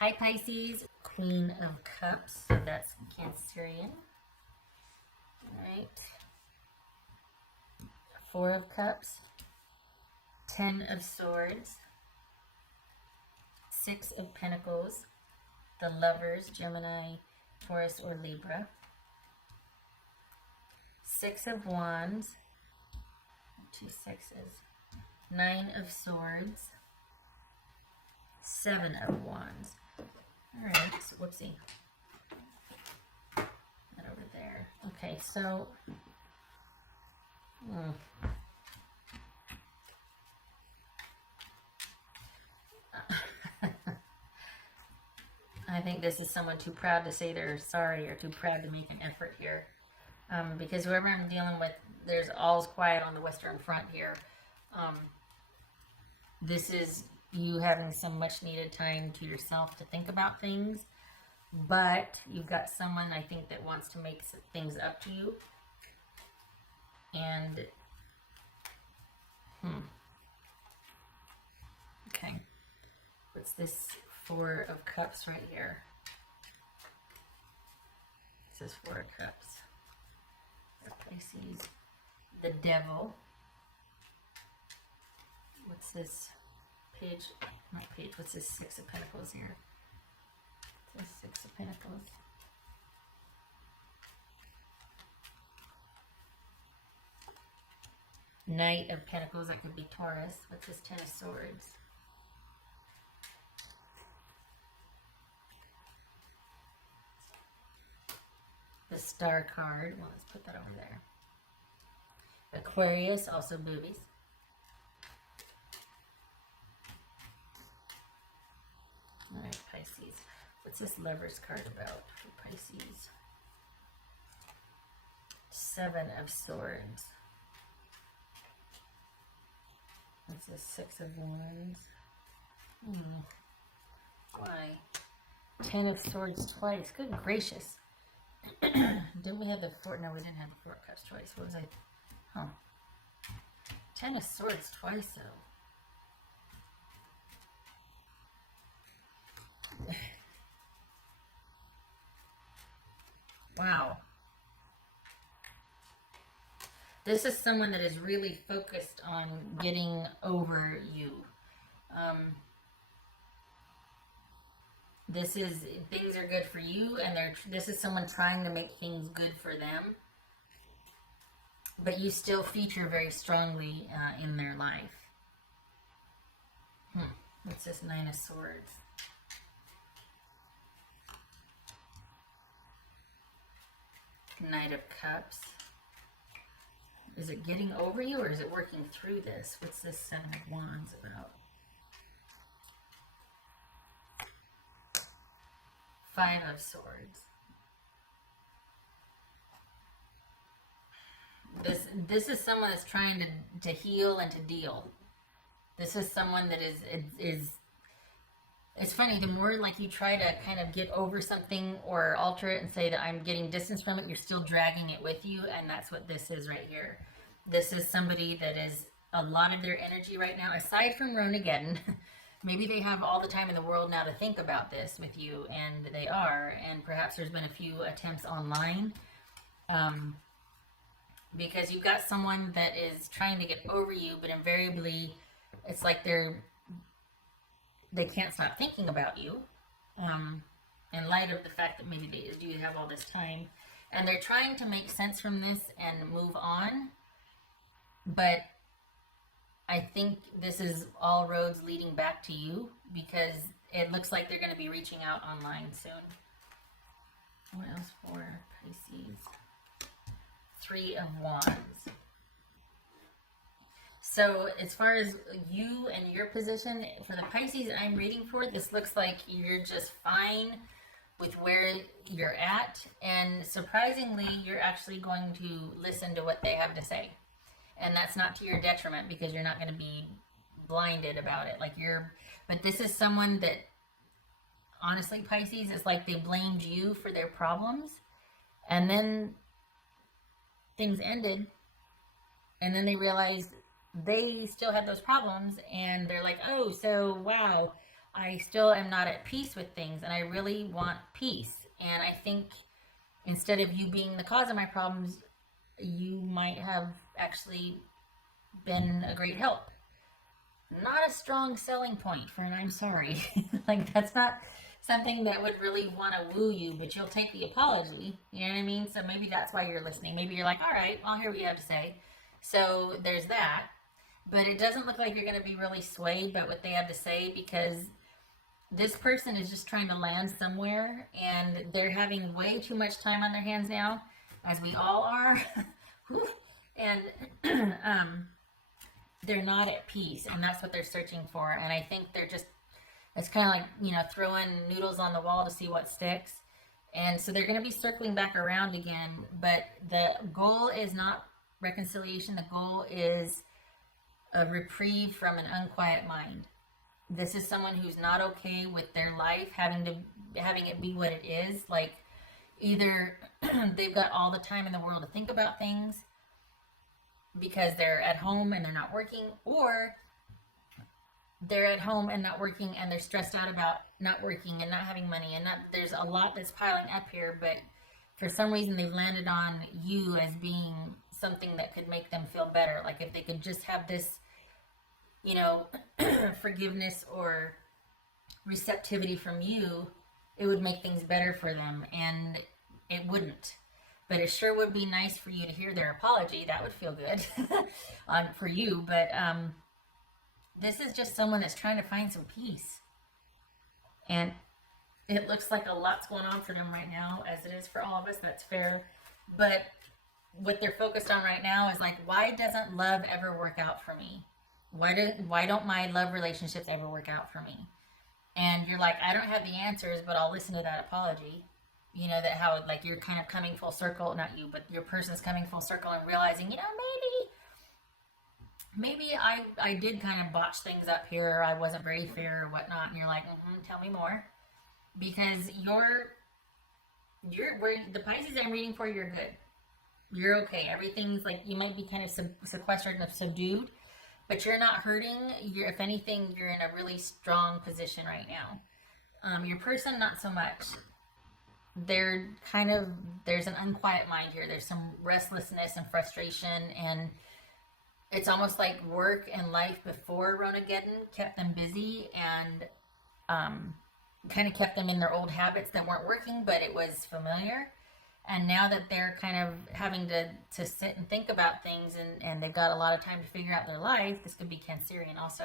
Hi Pisces, Queen of Cups, so that's Cancerian. Alright. Four of Cups, 10 of Swords, Six of Pentacles, the Lovers, Gemini, Taurus, or Libra. Six of Wands, two sixes, Nine of Swords, Seven of Wands. Alright, so whoopsie. That over there. Okay, so I think this is someone too proud to say they're sorry or too proud to make an effort here. Because whoever I'm dealing with, there's all's quiet on the Western Front here. This is you having some much needed time to yourself to think about things. But you've got someone, I think, that wants to make things up to you. And, okay. What's this Four of Cups right here? It says Four of Cups. Pisces. The Devil. What's this page? Not page. What's this Six of Pentacles here? It says Six of Pentacles. Knight of Pentacles. That could be Taurus. What's this Ten of Swords? The Star card. Well, let's put that over there. Aquarius, also boobies. Alright, Pisces. What's this Lover's card about for Pisces? Seven of Swords. What's this Six of Wands? Why? Ten of Swords twice. Good gracious. Didn't we have the Four? No, we didn't have the Four of Cups twice. What was I? Huh. Ten of Swords twice, though. Wow. This is someone that is really focused on getting over you. This is, things are good for you, and this is someone trying to make things good for them. But you still feature very strongly in their life. What's this Nine of Swords? Knight of Cups. Is it getting over you, or is it working through this? What's this Seven of Wands about? Five of Swords. This is someone that's trying to heal and to deal. This is someone that is it's funny, the more like you try to kind of get over something or alter it and say that I'm getting distance from it, you're still dragging it with you, and that's what this is right here. This is somebody that is a lot of their energy right now, aside from Ronageddon. Maybe they have all the time in the world now to think about this with you, and they are, and perhaps there's been a few attempts online. Because you've got someone that is trying to get over you, but invariably it's like they can't stop thinking about you, in light of the fact that maybe they do have all this time, and they're trying to make sense from this and move on. But I think this is all roads leading back to you, because it looks like they're going to be reaching out online soon. What else for Pisces? Three of Wands. So as far as you and your position, for the Pisces I'm reading for, this looks like you're just fine with where you're at. And surprisingly, you're actually going to listen to what they have to say. And that's not to your detriment, because you're not going to be blinded about it. But this is someone that, honestly, Pisces, it's like they blamed you for their problems. And then things ended, and then they realized they still have those problems, and they're like, oh, so wow, I still am not at peace with things, and I really want peace. And I think instead of you being the cause of my problems, you might have actually been a great help. Not a strong selling point for an I'm sorry. Like, that's not something that would really want to woo you, but you'll take the apology. You know what I mean? So maybe that's why you're listening. Maybe you're like, all right, I'll hear what you have to say. So there's that. But it doesn't look like you're going to be really swayed by what they have to say, because this person is just trying to land somewhere, and they're having way too much time on their hands now, as we all are. And they're not at peace, and that's what they're searching for. And I think they're just, it's kind of like, you know, throwing noodles on the wall to see what sticks. And so they're going to be circling back around again, but the goal is not reconciliation. The goal is a reprieve from an unquiet mind. This is someone who's not okay with their life having it be what it is. Like, either they've got all the time in the world to think about things because they're at home and they're not working, or they're at home and not working and they're stressed out about not working and not having money, and not, there's a lot that's piling up here, but for some reason they've landed on you as being something that could make them feel better. Like, if they could just have this, you know, forgiveness or receptivity from you, it would make things better for them, and it wouldn't. But it sure would be nice for you to hear their apology. That would feel good for you. But this is just someone that's trying to find some peace. And it looks like a lot's going on for them right now, as it is for all of us. That's fair. But what they're focused on right now is like, why doesn't love ever work out for me? Why don't my love relationships ever work out for me? And you're like, I don't have the answers, but I'll listen to that apology. You know, that how, like, you're kind of coming full circle, not you, but your person's coming full circle and realizing, you know, maybe I did kind of botch things up here, or I wasn't very fair or whatnot. And you're like, tell me more. Because where the Pisces I'm reading for, you're good. You're okay. Everything's like, you might be kind of sequestered and subdued, but you're not hurting. If anything, you're in a really strong position right now. Your person, not so much. There's an unquiet mind here. There's some restlessness and frustration, and it's almost like work and life before Ronageddon kept them busy and kind of kept them in their old habits that weren't working, but it was familiar. And now that they're kind of having to sit and think about things, and they've got a lot of time to figure out their life, this could be Cancerian also,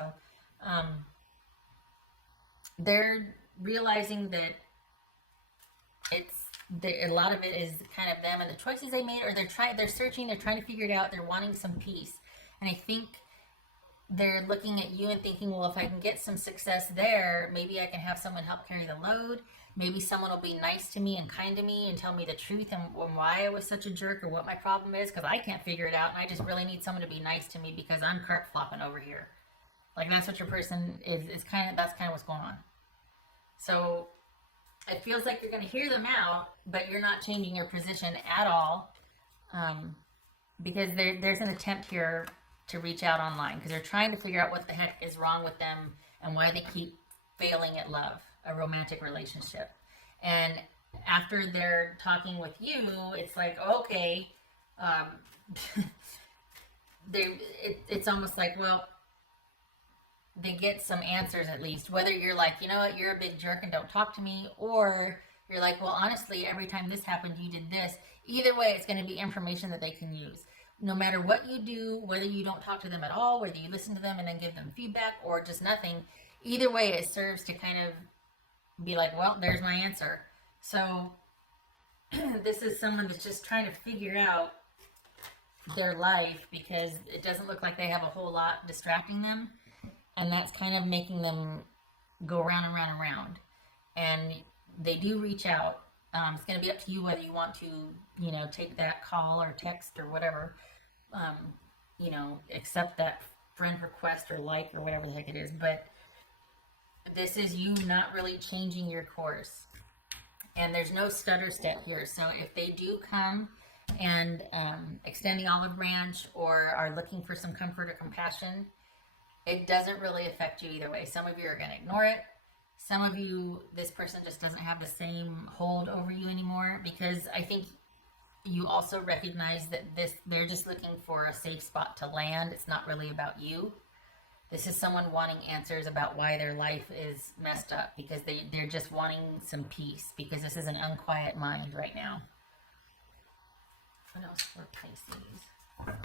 they're realizing that a lot of it is kind of them and the choices they made, or they're searching, they're trying to figure it out, they're wanting some peace. And I think they're looking at you and thinking, well, if I can get some success there, maybe I can have someone help carry the load. Maybe someone will be nice to me and kind to me and tell me the truth and why I was such a jerk, or what my problem is, because I can't figure it out, and I just really need someone to be nice to me because I'm cart flopping over here. Like, that's what your person is that's kind of what's going on. So it feels like you're going to hear them out, but you're not changing your position at all, because there's an attempt here to reach out online, because they're trying to figure out what the heck is wrong with them and why they keep failing at love, a romantic relationship. And after they're talking with you, it's like, okay, it's almost like, well, they get some answers at least, whether you're like, you know what, you're a big jerk and don't talk to me, or you're like, well, honestly, every time this happened, you did this. Either way, it's going to be information that they can use. No matter what you do, whether you don't talk to them at all, whether you listen to them and then give them feedback, or just nothing, either way, it serves to kind of be like, well, there's my answer. So this is someone that's just trying to figure out their life, because it doesn't look like they have a whole lot distracting them. And that's kind of making them go around and round and round. And they do reach out. It's going to be up to you whether you want to, you know, take that call or text or whatever, you know, accept that friend request or like or whatever the heck it is. But this is you not really changing your course. And there's no stutter step here. So if they do come and extend the olive branch, or are looking for some comfort or compassion, it doesn't really affect you either way. Some of you are going to ignore it. Some of you, this person just doesn't have the same hold over you anymore, because I think you also recognize that they're just looking for a safe spot to land. It's not really about you. This is someone wanting answers about why their life is messed up, because they're just wanting some peace, because this is an unquiet mind right now. What else for Pisces?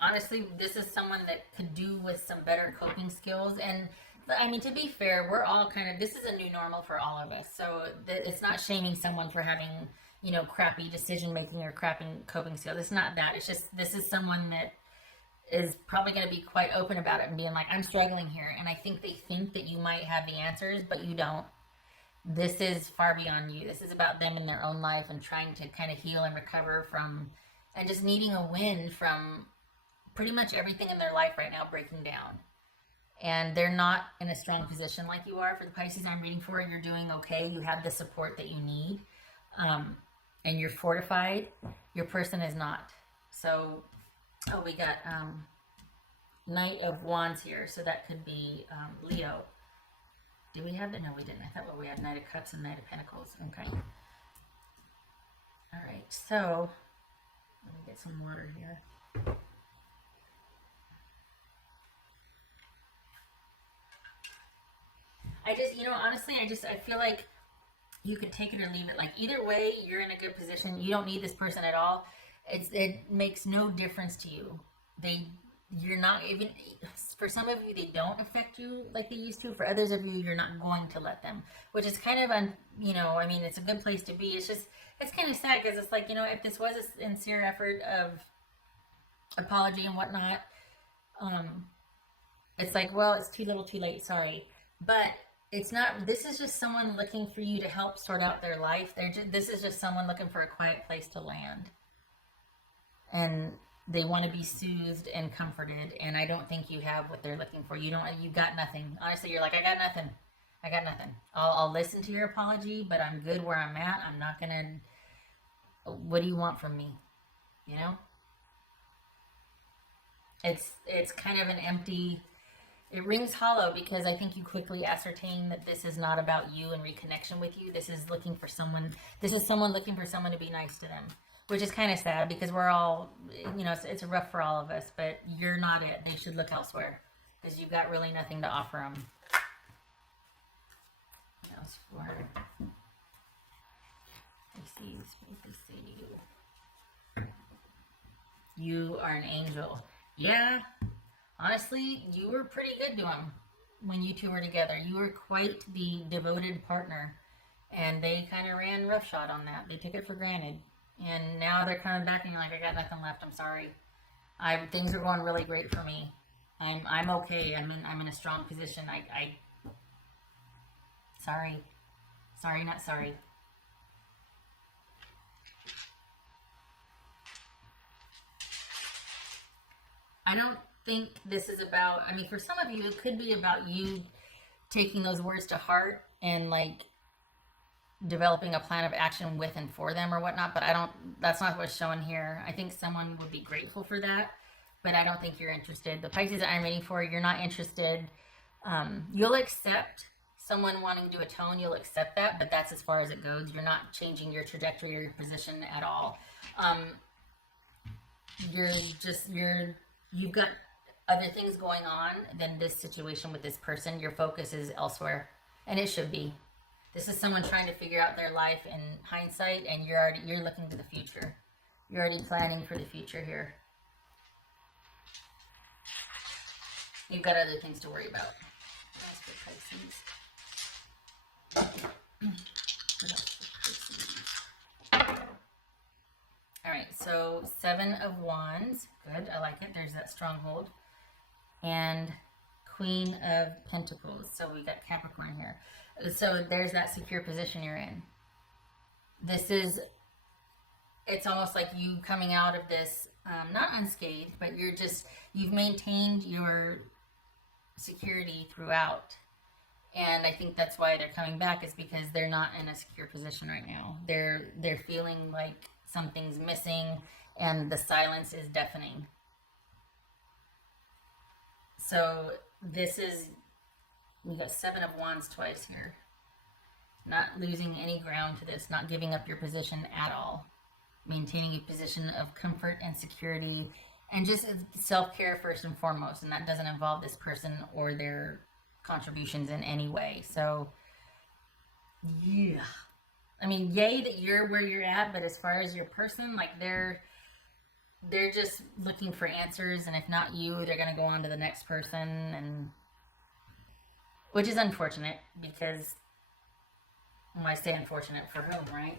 Honestly, this is someone that could do with some better coping skills. And I mean, to be fair, we're all kind of, this is a new normal for all of us. So it's not shaming someone for having, you know, crappy decision making or crappy coping skills. It's not that. It's just, this is someone that is probably going to be quite open about it and being like, I'm struggling here. And I think they think that you might have the answers, but you don't. This is far beyond you. This is about them in their own life and trying to kind of heal and recover from, and just needing a win from pretty much everything in their life right now breaking down. And they're not in a strong position like you are. For the Pisces I'm reading for, you're doing okay. You have the support that you need. And you're fortified. Your person is not. So, oh, we got Knight of Wands here. So that could be Leo. Do we have that? No, we didn't. I thought we had Knight of Cups and Knight of Pentacles. Okay. All right. So, let me get some water here. I just, you know, honestly, I feel like you could take it or leave it. Like, either way, you're in a good position. You don't need this person at all. It makes no difference to you. You're not even, for some of you, they don't affect you like they used to. For others of you, you're not going to let them, which is kind of, you know, I mean, it's a good place to be. It's just, it's kind of sad, because it's like, you know, if this was a sincere effort of apology and whatnot, it's like, well, it's too little too late, sorry. But it's not, this is just someone looking for you to help sort out their life. This is just someone looking for a quiet place to land. And they want to be soothed and comforted. And I don't think you have what they're looking for. You got nothing. Honestly, you're like, I got nothing. I got nothing. I'll listen to your apology, but I'm good where I'm at. I'm not going to, what do you want from me? You know? It's kind of an empty, it rings hollow, because I think you quickly ascertain that this is not about you and reconnection with you. This is someone looking for someone to be nice to them, which is kind of sad, because we're all, you know, it's rough for all of us, but you're not it. They should look elsewhere, because you've got really nothing to offer them. What else for Pisces? What does this say to you? You are an angel. Yeah. Honestly, you were pretty good to him when you two were together. You were quite the devoted partner, and they kind of ran roughshod on that. They took it for granted, and now they're coming back and you're like, I got nothing left. I'm sorry. Things are going really great for me. I'm okay. I'm in a strong position. Sorry, not sorry. I don't think this is about, I mean, for some of you, it could be about you taking those words to heart and like developing a plan of action with and for them or whatnot, but that's not what's showing here. I think someone would be grateful for that, but I don't think you're interested. The Pisces that I'm reading for, you're not interested. You'll accept someone wanting to atone, you'll accept that, but that's as far as it goes. You're not changing your trajectory or your position at all. You've got other things going on than this situation with this person. Your focus is elsewhere, and it should be. This is someone trying to figure out their life in hindsight, and you're looking to the future. You're already planning for the future here. You've got other things to worry about. All right, so 7 of Wands. Good, I like it. There's that stronghold. And Queen of Pentacles. So we got Capricorn here. So there's that secure position you're in. It's almost like you coming out of this, not unscathed, but you've maintained your security throughout. And I think that's why they're coming back, is because they're not in a secure position right now. They're feeling like something's missing, and the silence is deafening. So this is You got 7 of Wands twice here. Not losing any ground to this, not giving up your position at all. Maintaining a position of comfort and security, and just self-care first and foremost. And that doesn't involve this person or their contributions in any way. So, yeah. I mean, yay that you're where you're at, but as far as your person, like they're just looking for answers, and if not you, they're going to go on to the next person, and which is unfortunate because, well, I say unfortunate for whom, right?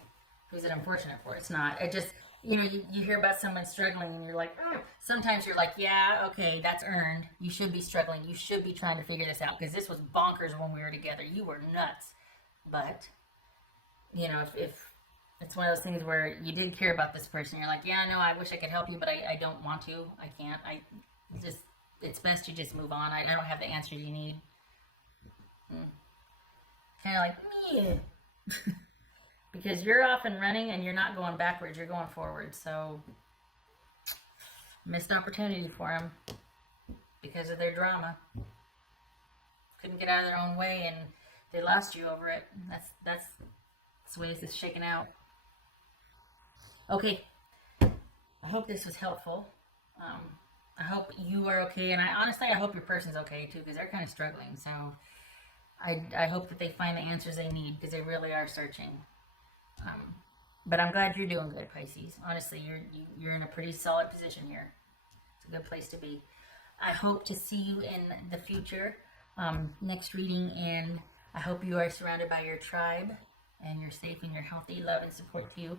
Who's it unfortunate for? It's not. It just, you hear about someone struggling and you're like, oh. Sometimes you're like, yeah, okay, that's earned. You should be struggling. You should be trying to figure this out because this was bonkers when we were together. You were nuts. But, if it's one of those things where you did care about this person, you're like, yeah, no, I wish I could help you, but I don't want to. I can't. It's best you just move on. I don't have the answers you need. Kind of like, me. Because you're off and running and you're not going backwards, you're going forward. So, missed opportunity for them because of their drama. Couldn't get out of their own way and they lost you over it. That's the way this is shaking out. Okay, I hope this was helpful. I hope you are okay, and I hope your person's okay too, because they're kind of struggling. So I hope that they find the answers they need, because they really are searching. But I'm glad you're doing good, Pisces. Honestly, you're in a pretty solid position here. It's a good place to be. I hope to see you in the future, next reading, and I hope you are surrounded by your tribe, and you're safe and you're healthy. Love and support to you.